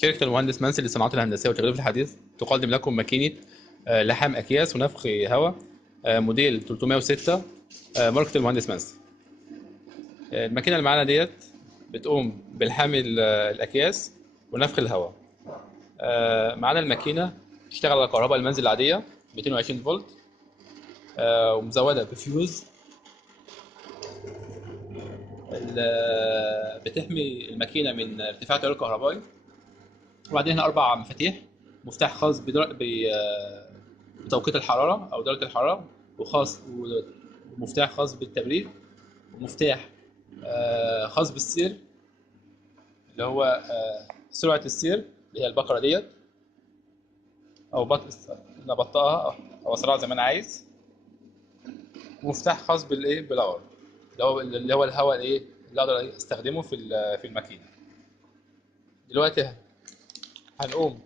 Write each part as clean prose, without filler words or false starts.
شركة المهندس منسي للصناعات الهندسية والتغليف الحديث تقدم لكم ماكينة لحام أكياس ونفخ هواء موديل 306 ماركة المهندس منسي. الماكينة اللي معانا ديت بتقوم بلحام الأكياس ونفخ الهواء. معانا الماكينة تشتغل على كهرباء المنزل العادية 220 فولت، ومزودة بفيوز بتحمي الماكينة من ارتفاع التيار الكهربائي. وبعدين هنا 4 مفاتيح: مفتاح خاص بتوقيت الحرارة أو درجة الحرارة، ومفتاح خاص بالتبريد، ومفتاح خاص بالسير اللي هو سرعة السير اللي هي البقرة ديت، أو أبطئها أو أسرعها زي ما أنا عايز. ومفتاح خاص بالأور اللي هو الهواء اللي أقدر أستخدمه في الماكينة. دلوقتي هنقوم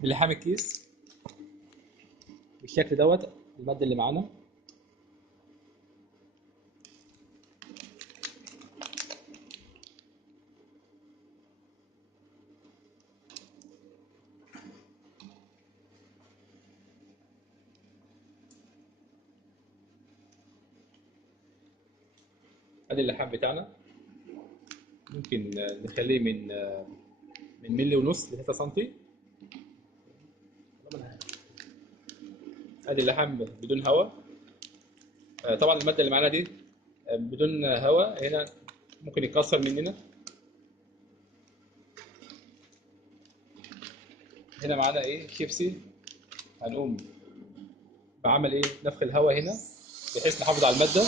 بلحام الكيس بالشكل دوت. المادة اللي معانا ادي اللحام بتاعنا. ممكن نخليه من ملي ونص ل 3 سنتي. ادي اللحام بدون هواء. طبعا الماده اللي معانا دي بدون هواء هنا ممكن يتكسر مننا. هنا معانا شيبسي. هنقوم بعمل نفخ الهواء هنا بحيث نحافظ على الماده.